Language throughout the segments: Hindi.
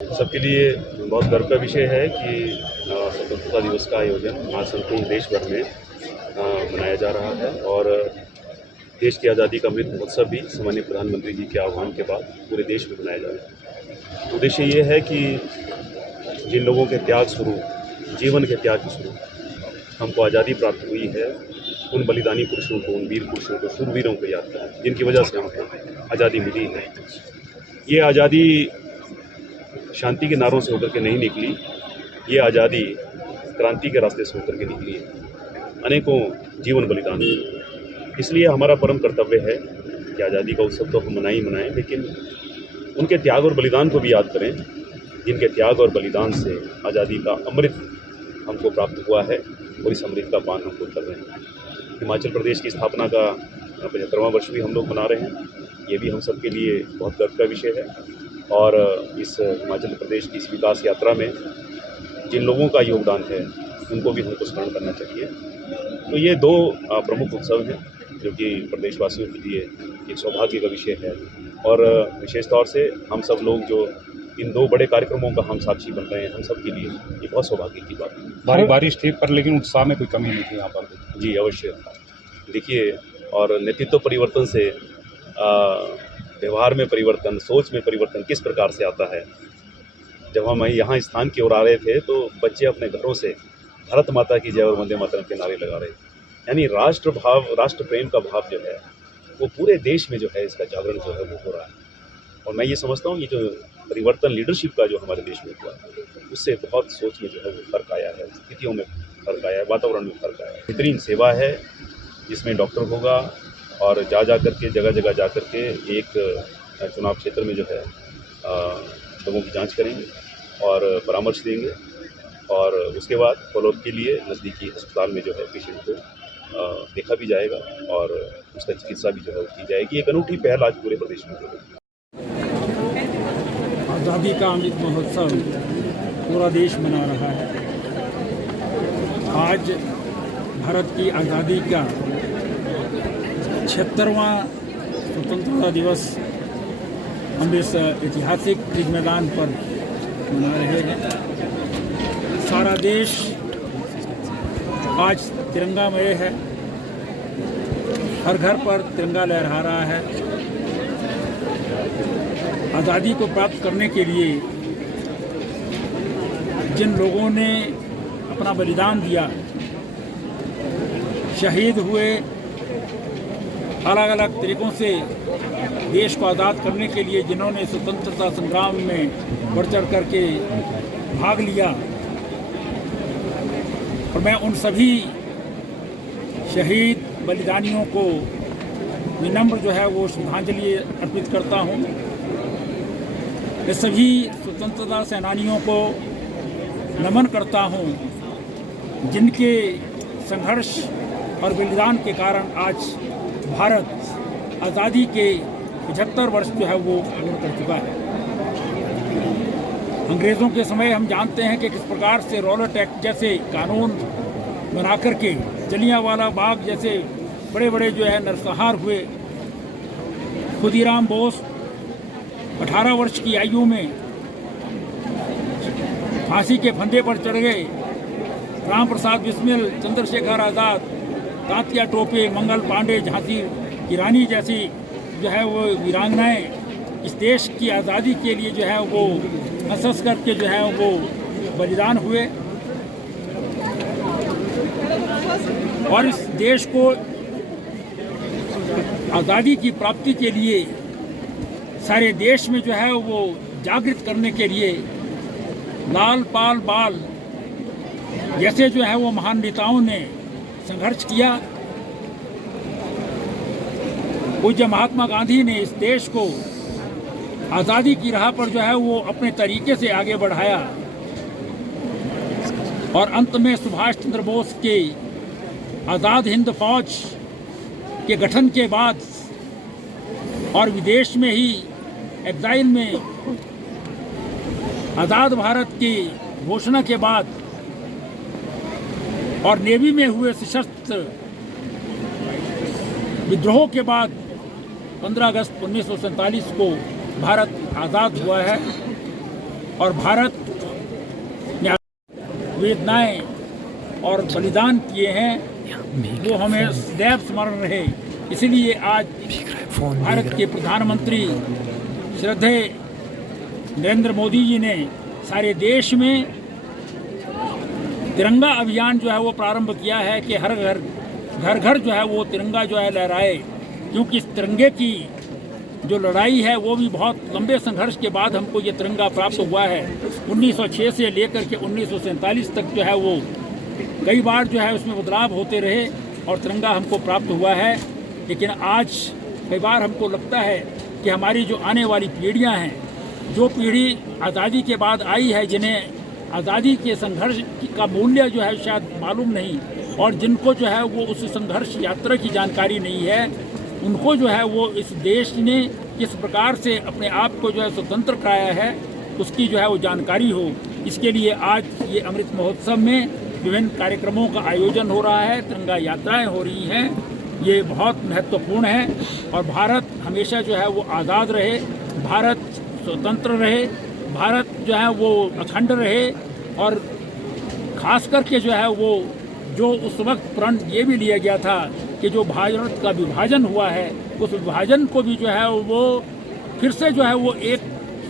सबके लिए बहुत गर्व का विषय है कि स्वतंत्रता दिवस का आयोजन आज संपूर्ण देश भर में मनाया जा रहा है और देश की आज़ादी का अमृत महोत्सव भी माननीय प्रधानमंत्री जी के आह्वान के बाद पूरे देश में मनाया जा रहा है। उद्देश्य ये है कि जिन लोगों के त्याग स्वरूप, जीवन के त्याग के स्वरूप हमको आज़ादी प्राप्त हुई है, उन बलिदानी पुरुषों को, उन वीर पुरुषों को, शूरवीरों को याद करें जिनकी वजह से हमको आज़ादी मिली है। ये आज़ादी शांति के नारों से होकर के नहीं निकली, ये आज़ादी क्रांति के रास्ते से होकर के निकली है। अनेकों जीवन बलिदान हुए। इसलिए हमारा परम कर्तव्य है कि आज़ादी का उत्सव तो हम मनाएं, लेकिन उनके त्याग और बलिदान को भी याद करें, जिनके त्याग और बलिदान से आज़ादी का अमृत हमको प्राप्त हुआ है और इस अमृत का पान हमको कर रहे हैं। हिमाचल प्रदेश की स्थापना का 75वां वर्ष भी हम लोग मना रहे हैं। ये भी हम सब के लिए बहुत गर्व का विषय है और इस हिमाचल प्रदेश की इस विकास यात्रा में जिन लोगों का योगदान है उनको भी हमको स्मरण करना चाहिए। तो ये दो प्रमुख उत्सव हैं जो कि प्रदेशवासियों के लिए एक सौभाग्य का विषय है और विशेष तौर से हम सब लोग जो इन दो बड़े कार्यक्रमों का हम साक्षी बन रहे हैं, हम सब के लिए ये बहुत सौभाग्य की बात है। बारिश थी पर लेकिन उत्साह में कोई कमी नहीं थी यहाँ पर। जी अवश्य। देखिए, और नेतृत्व परिवर्तन से व्यवहार में परिवर्तन, सोच में परिवर्तन किस प्रकार से आता है। जब हम यहाँ स्थान की ओर आ रहे थे तो बच्चे अपने घरों से भारत माता की जय और वंदे मातरम के नारे लगा रहे थे। यानी राष्ट्र भाव, राष्ट्र प्रेम का भाव जो है वो पूरे देश में जो है इसका जागरण जो है वो हो रहा है। और मैं ये समझता हूँ ये जो परिवर्तन लीडरशिप का जो हमारे देश में हुआ उससे बहुत सोच में जो है वो फर्क आया है, स्थितियों में फर्क आया है, वातावरण में फर्क आया है। बेहतरीन सेवा है जिसमें डॉक्टर होगा और जा करके जगह जगह जा करके एक चुनाव क्षेत्र में जो है लोगों की जांच करेंगे और परामर्श देंगे और उसके बाद फॉलोअप के लिए नज़दीकी अस्पताल में जो है पेशेंट को देखा भी जाएगा और उसका चिकित्सा भी जो है की जाएगी। एक अनूठी पहल आज पूरे प्रदेश में जो है। आज़ादी का अमृत महोत्सव पूरा देश मना रहा है। आज भारत की आज़ादी का 76वां स्वतंत्रता दिवस हम इस ऐतिहासिक रिज मैदान पर मना रहे हैं। सारा देश आज तिरंगामय है, हर घर पर तिरंगा लहरा रहा है। आज़ादी को प्राप्त करने के लिए जिन लोगों ने अपना बलिदान दिया, शहीद हुए, अलग अलग तरीक़ों से देश को आज़ाद करने के लिए जिन्होंने स्वतंत्रता संग्राम में बढ़ चढ़ करके भाग लिया, और मैं उन सभी शहीद बलिदानियों को विनम्र जो है वो श्रद्धांजलि अर्पित करता हूँ। मैं सभी स्वतंत्रता सेनानियों को नमन करता हूँ जिनके संघर्ष और बलिदान के कारण आज भारत आज़ादी के 75 वर्ष जो है वो पूर्ण कर चुका है। अंग्रेज़ों के समय हम जानते हैं कि किस प्रकार से रॉलेट एक्ट जैसे कानून बना करके जलियांवाला बाग जैसे बड़े बड़े जो है नरसंहार हुए। खुदीराम बोस 18 वर्ष की आयु में फांसी के फंदे पर चढ़ गए। राम प्रसाद बिस्मिल, चंद्रशेखर आज़ाद, तात्या टोपे, मंगल पांडे, झांसी की रानी जैसी जो है वो वीरांगनाएं इस देश की आज़ादी के लिए जो है वो हंस करके जो है वो बलिदान हुए और इस देश को आज़ादी की प्राप्ति के लिए सारे देश में जो है वो जागृत करने के लिए लाल पाल बाल जैसे जो है वो महान नेताओं ने संघर्ष किया। पूज्य महात्मा गांधी ने इस देश को आज़ादी की राह पर जो है वो अपने तरीके से आगे बढ़ाया और अंत में सुभाष चंद्र बोस के आज़ाद हिंद फौज के गठन के बाद और विदेश में ही एग्जाइल में आज़ाद भारत की घोषणा के बाद और नेवी में हुए सशस्त्र विद्रोह के बाद 15 अगस्त 1947 को भारत आज़ाद हुआ है। और भारत ने वेदनाएं और बलिदान किए हैं वो हमें सदैव स्मरण रहे। इसलिए आज भारत के प्रधानमंत्री श्रद्धेय नरेंद्र मोदी जी ने सारे देश में तिरंगा अभियान जो है वो प्रारंभ किया है कि हर घर घर जो है वो तिरंगा जो है लहराए, क्योंकि इस तिरंगे की जो लड़ाई है वो भी बहुत लंबे संघर्ष के बाद हमको ये तिरंगा प्राप्त हुआ है। 1906 से लेकर के 1947 तक जो है वो कई बार जो है उसमें बदलाव होते रहे और तिरंगा हमको प्राप्त हुआ है। लेकिन आज कई बार हमको लगता है कि हमारी जो आने वाली पीढ़ियां हैं, जो पीढ़ी आज़ादी के बाद आई है, जिन्हें आज़ादी के संघर्ष का मूल्य जो है शायद मालूम नहीं, और जिनको जो है वो उस संघर्ष यात्रा की जानकारी नहीं है, उनको जो है वो इस देश ने किस प्रकार से अपने आप को जो है स्वतंत्र कराया है उसकी जो है वो जानकारी हो। इसके लिए आज ये अमृत महोत्सव में विभिन्न कार्यक्रमों का आयोजन हो रहा है, तिरंगा यात्राएं हो रही हैं। ये बहुत महत्वपूर्ण है और भारत हमेशा जो है वो आज़ाद रहे, भारत स्वतंत्र रहे, भारत जो है वो अखंड रहे। और ख़ास करके जो है वो जो उस वक्त प्रण ये भी लिया गया था कि जो भारत का विभाजन हुआ है उस विभाजन को भी जो है वो फिर से जो है वो एक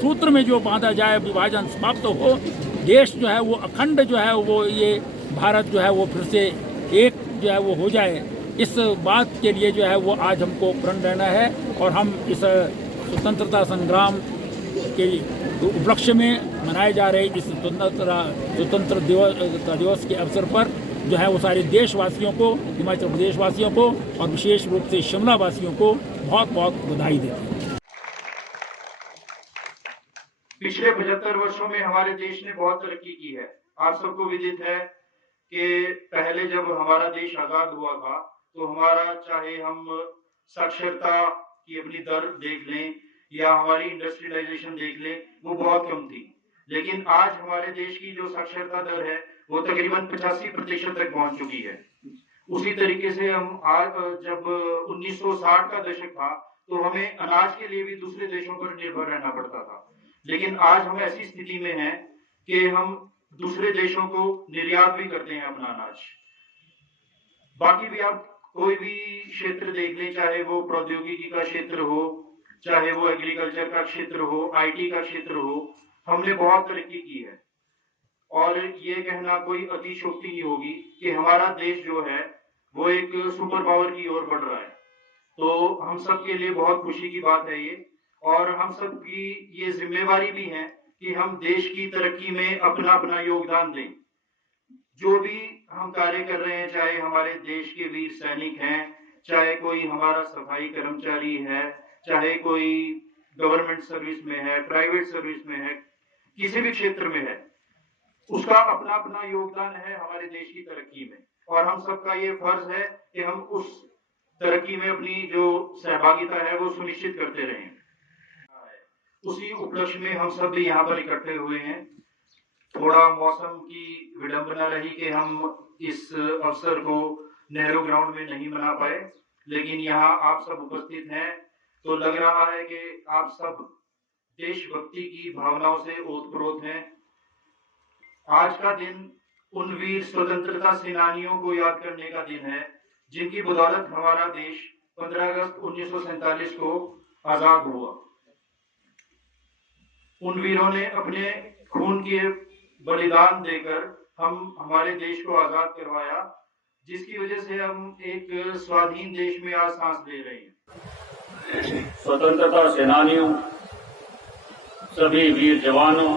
सूत्र में जो बांधा जाए, विभाजन समाप्त हो, देश जो है वो अखंड जो है वो ये भारत जो है वो फिर से एक जो है वो हो जाए। इस बात के लिए जो है वो आज हमको प्रण लेना है और हम इस स्वतंत्रता संग्राम के उपलक्ष्य में मनाए जा रहे इस स्वतंत्र दिवस के अवसर पर जो है वो सारे देशवासियों को, हिमाचल प्रदेश वासियों को और विशेष रूप से शिमला वासियों को बहुत बहुत बधाई देते हैं। पिछले 75 वर्षों में हमारे देश ने बहुत तरक्की की है। आप सबको विदित है कि पहले जब हमारा देश आजाद हुआ था तो हमारा, चाहे हम साक्षरता की अपनी दर देख लें या हमारी इंडस्ट्रियलाइजेशन देख लें, वो बहुत कम थी। लेकिन आज हमारे देश की जो साक्षरता दर है वो तकरीबन 85% तक पहुंच चुकी है। उसी तरीके से हम आज, जब 1960 का दशक था तो हमें अनाज के लिए भी दूसरे देशों पर निर्भर रहना पड़ता था, लेकिन आज हम ऐसी स्थिति में हैं कि हम दूसरे देशों को निर्यात भी करते हैं अपना अनाज। बाकी भी आप कोई भी क्षेत्र देख लें, चाहे वो प्रौद्योगिकी का क्षेत्र हो, चाहे वो एग्रीकल्चर का क्षेत्र हो, आईटी का क्षेत्र हो, हमने बहुत तरक्की की है। और ये कहना कोई अतिशयोक्ति नहीं होगी कि हमारा देश जो है वो एक सुपर पावर की ओर बढ़ रहा है। तो हम सब के लिए बहुत खुशी की बात है ये, और हम सब की ये जिम्मेवारी भी है कि हम देश की तरक्की में अपना अपना योगदान दें। जो भी हम कार्य कर रहे हैं, चाहे हमारे देश के वीर सैनिक हैं, चाहे कोई हमारा सफाई कर्मचारी है, चाहे कोई गवर्नमेंट सर्विस में है, प्राइवेट सर्विस में है, किसी भी क्षेत्र में है, उसका अपना अपना योगदान है हमारे देश की तरक्की में। और हम सबका ये फर्ज है कि हम उस तरक्की में अपनी जो सहभागिता है वो सुनिश्चित करते रहें। उसी उपलक्ष्य में हम सब भी यहाँ पर इकट्ठे हुए हैं। थोड़ा मौसम की विडंबना रही कि हम इस अवसर को नेहरू ग्राउंड में नहीं मना पाए, लेकिन यहाँ आप सब उपस्थित हैं तो लग रहा है कि आप सब देशभक्ति की भावनाओं से ओतप्रोत हैं। आज का दिन उन वीर स्वतंत्रता सेनानियों को याद करने का दिन है जिनकी बदौलत हमारा देश 15 अगस्त 1947 को आजाद हुआ। उन वीरों ने अपने खून के बलिदान देकर हमारे देश को आजाद करवाया, जिसकी वजह से हम एक स्वाधीन देश में आज सांस ले रहे हैं। स्वतंत्रता सेनानियों, सभी वीर जवानों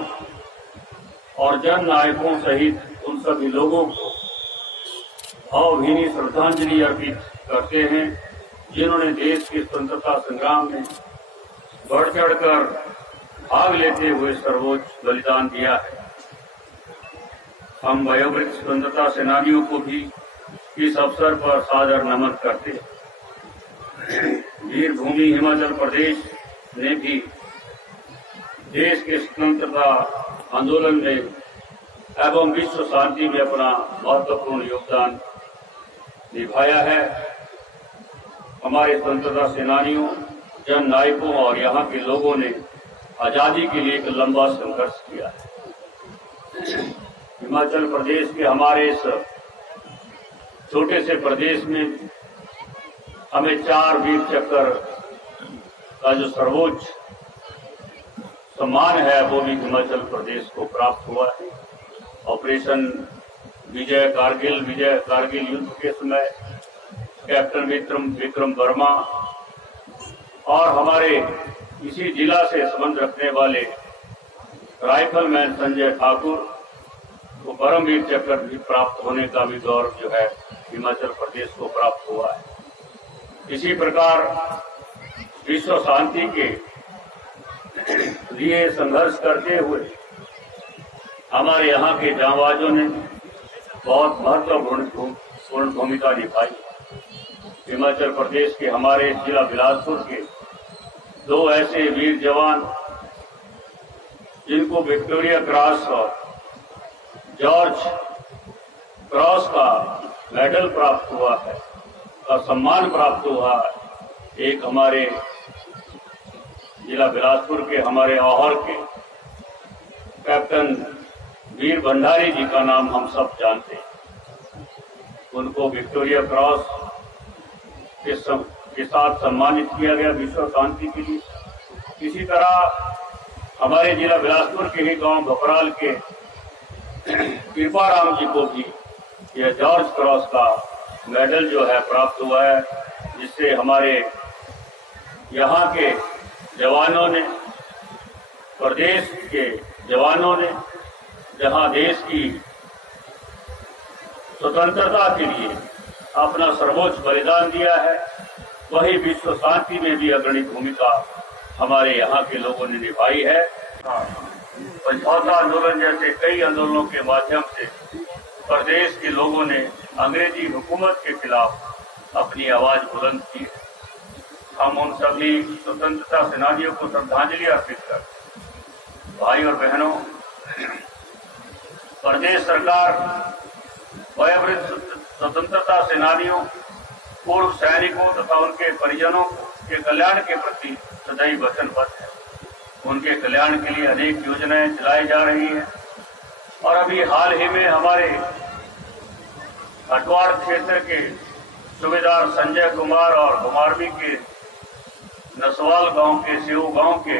और जन नायकों सहित उन सभी लोगों को भावभीनी श्रद्धांजलि अर्पित करते हैं जिन्होंने देश के स्वतंत्रता संग्राम में बढ़ चढ़कर भाग लेते हुए सर्वोच्च बलिदान दिया है। हम वयोवृद्ध स्वतंत्रता सेनानियों को भी इस अवसर पर सादर नमन करते हैं। वीर भूमि हिमाचल प्रदेश ने भी देश के स्वतंत्रता आंदोलन में एवं विश्व शांति में अपना महत्वपूर्ण योगदान निभाया है। हमारे स्वतंत्रता सेनानियों, जन नायकों और यहाँ के लोगों ने आजादी के लिए एक लंबा संघर्ष किया है। हिमाचल प्रदेश के हमारे इस छोटे से प्रदेश में हमें 4 वीर चक्र का जो सर्वोच्च सम्मान है वो भी हिमाचल प्रदेश को प्राप्त हुआ है। ऑपरेशन विजय कारगिल युद्ध के समय कैप्टन विक्रम वर्मा और हमारे इसी जिला से संबंध रखने वाले राइफलमैन संजय ठाकुर को परमवीर चक्र भी प्राप्त होने का भी गौरव जो है हिमाचल प्रदेश को प्राप्त हुआ है। इसी प्रकार विश्व शांति के लिए संघर्ष करते हुए हमारे यहाँ के जांबाजों ने बहुत महत्वपूर्ण भूमिका निभाई। हिमाचल प्रदेश के हमारे जिला बिलासपुर के 2 ऐसे वीर जवान जिनको विक्टोरिया क्रॉस और जॉर्ज क्रॉस का मेडल प्राप्त हुआ है और सम्मान प्राप्त हुआ है। एक हमारे जिला बिलासपुर के हमारे औहर के कैप्टन वीर भंडारी जी का नाम हम सब जानते हैं। उनको विक्टोरिया क्रॉस के साथ सम्मानित किया गया विश्व शांति के लिए। इसी तरह हमारे जिला बिलासपुर के ही गांव भपराल के कृपाराम जी को भी यह जॉर्ज क्रॉस का मेडल जो है प्राप्त हुआ है, जिससे हमारे यहाँ के जवानों ने, प्रदेश के जवानों ने जहाँ देश की स्वतंत्रता के लिए अपना सर्वोच्च बलिदान दिया है, वही विश्व शांति में भी अग्रणी भूमिका हमारे यहाँ के लोगों ने निभाई है। समझौता आंदोलन जैसे कई आंदोलनों के माध्यम से प्रदेश के लोगों ने अंग्रेजी हुकूमत के खिलाफ अपनी आवाज बुलंद की। हम उन सभी स्वतंत्रता सेनानियों को श्रद्धांजलि अर्पित कर, भाई और बहनों, प्रदेश सरकार वयोवृद्ध स्वतंत्रता सेनानियों, पूर्व सैनिकों तथा उनके परिजनों के कल्याण के प्रति सदैव वचनबद्ध है। उनके कल्याण के लिए अनेक योजनाएं चलाई जा रही हैं और अभी हाल ही में हमारे हटवाड़ क्षेत्र के सूबेदार संजय कुमार और घुमारवी के नसवाल गांव के सेऊ गांव के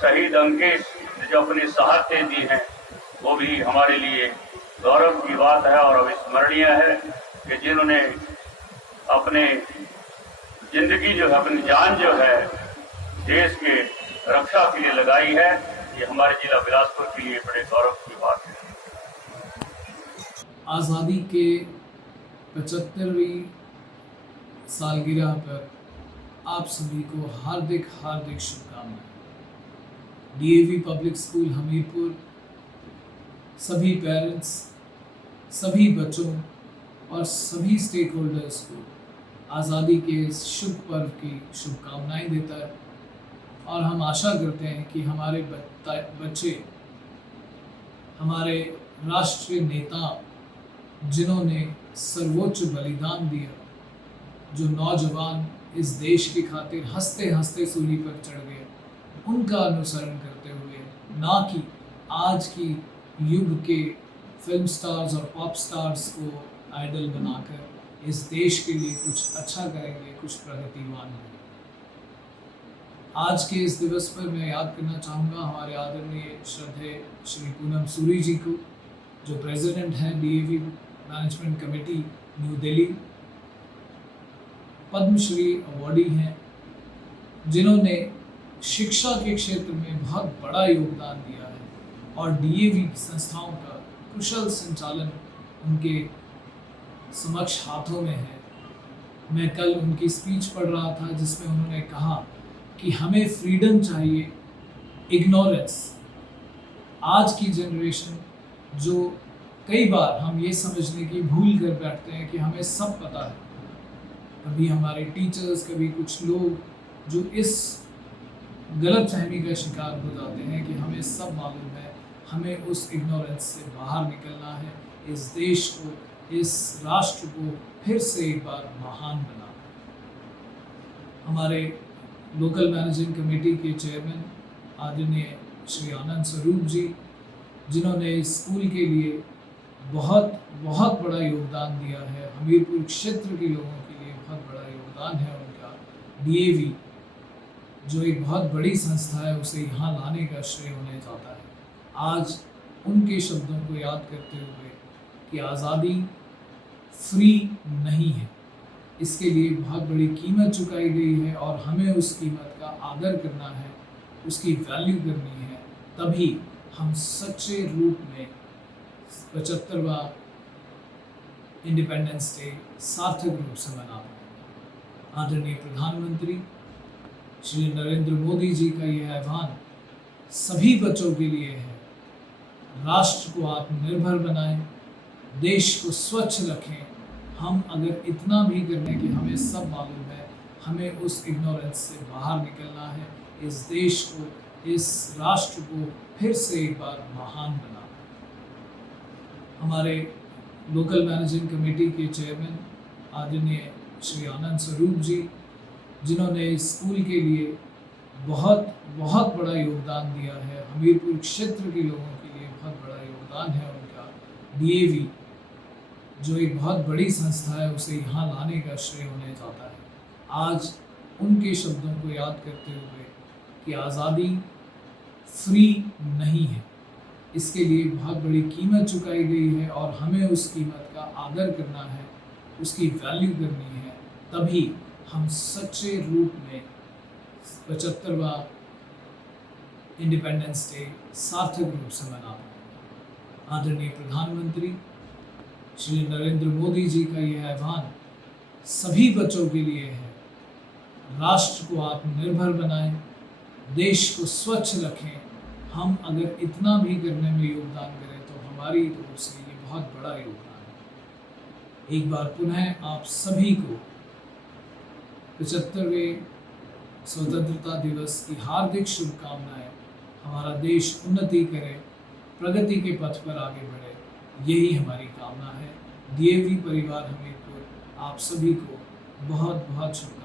शहीद अंकेश ने जो अपनी शहादतें दी हैं, वो भी हमारे लिए गौरव की बात है और अविस्मरणीय है कि जिन्होंने अपने जिंदगी जो है, अपनी जान जो है देश के रक्षा के लिए लगाई है। ये हमारे जिला बिलासपुर के लिए बड़े गौरव की बात है। आज़ादी के 75वीं सालगिरह पर आप सभी को हार्दिक हार्दिक शुभकामनाएं। डीएवी पब्लिक स्कूल हमीरपुर सभी पेरेंट्स, सभी बच्चों और सभी स्टेक होल्डर्स को आज़ादी के इस शुभ पर्व की शुभकामनाएं देता है और हम आशा करते हैं कि हमारे बच्चे, हमारे राष्ट्रीय नेता जिन्होंने सर्वोच्च बलिदान दिया, जो नौजवान इस देश की खातिर हंसते हंसते सूली पर चढ़ गए, उनका अनुसरण करते हुए, ना कि आज की युग के फिल्म स्टार्स और पॉप स्टार्स को आइडल बनाकर इस देश के लिए कुछ अच्छा करेंगे, कुछ प्रगतिवान होंगे। आज के इस दिवस पर मैं याद करना चाहूँगा हमारे आदरणीय श्रद्धेय श्री पूनम सूरी जी को, जो प्रेसिडेंट हैं DAV management committee New Delhi, Padmashri awardee हैं, जिन्होंने शिक्षा के क्षेत्र में बहुत बड़ा योगदान दिया है और डीएवी संस्थाओं का कुशल संचालन उनके समक्ष हाथों में है। मैं कल उनकी स्पीच पढ़ रहा था जिसमें उन्होंने कहा कि हमें फ्रीडम चाहिए, इग्नोरेंस। आज की जनरेशन जो कई बार हम ये समझने की भूल कर बैठते हैं कि हमें सब पता है, कभी हमारे टीचर्स, कभी कुछ लोग जो इस गलत फहमी का शिकार हो जाते हैं कि हमें सब मालूम है। हमें उस इग्नोरेंस से बाहर निकलना है, इस देश को, इस राष्ट्र को फिर से एक बार महान बनाना है। हमारे लोकल मैनेजिंग कमेटी के चेयरमैन आदरणीय श्री आनंद स्वरूप जी, जिन्होंने इस स्कूल के लिए बहुत बहुत बड़ा योगदान दिया है। हमीरपुर क्षेत्र के लोगों के लिए बहुत बड़ा योगदान है उनका। डीएवी जो एक बहुत बड़ी संस्था है, उसे यहाँ लाने का श्रेय उन्हें जाता है। आज उनके शब्दों को याद करते हुए कि आज़ादी फ्री नहीं है, इसके लिए बहुत बड़ी कीमत चुकाई गई है और हमें उस कीमत का आदर करना है, उसकी वैल्यू करनी है, तभी हम सच्चे रूप में 75वां इंडिपेंडेंस डे सार्थक रूप से मना पाएंगे। आदरणीय प्रधानमंत्री श्री नरेंद्र मोदी जी का यह आह्वान सभी बच्चों के लिए है। राष्ट्र को आत्मनिर्भर बनाएं, देश को स्वच्छ रखें। हम अगर इतना भी करने की हमें सब मालूम है, हमें उस इग्नोरेंस से बाहर निकलना है, इस देश को, इस राष्ट्र को फिर से एक बार महान बनाना है। हमारे लोकल मैनेजिंग कमेटी के चेयरमैन आदरणीय श्री आनंद स्वरूप जी, जिन्होंने इस स्कूल के लिए बहुत बहुत बड़ा योगदान दिया है। हमीरपुर क्षेत्र के लोगों के लिए बहुत बड़ा योगदान है उनका। डीएवी जो एक बहुत बड़ी संस्था है, उसे यहाँ लाने का श्रेय उन्हें जाता है। आज उनके शब्दों को याद करते हुए कि आज़ादी फ्री नहीं है, इसके लिए बहुत बड़ी कीमत चुकाई गई है और हमें उस कीमत का आदर करना है, उसकी वैल्यू करनी है, तभी हम सच्चे रूप में 75वां इंडिपेंडेंस डे सार्थक रूप से मना पाएंगे। आदरणीय प्रधानमंत्री श्री नरेंद्र मोदी जी का यह आह्वान सभी बच्चों के लिए है। राष्ट्र को आत्मनिर्भर बनाएं, देश को स्वच्छ रखें। हम अगर इतना भी करने में योगदान करें तो हमारी तरफ से ये बहुत बड़ा योगदान है। एक बार पुनः आप सभी को 75वें स्वतंत्रता दिवस की हार्दिक शुभकामनाएं। हमारा देश उन्नति करे, प्रगति के पथ पर आगे बढ़े, यही हमारी कामना है। डीएवी परिवार हमीरपुर आप सभी को बहुत बहुत शुभकामनाएं।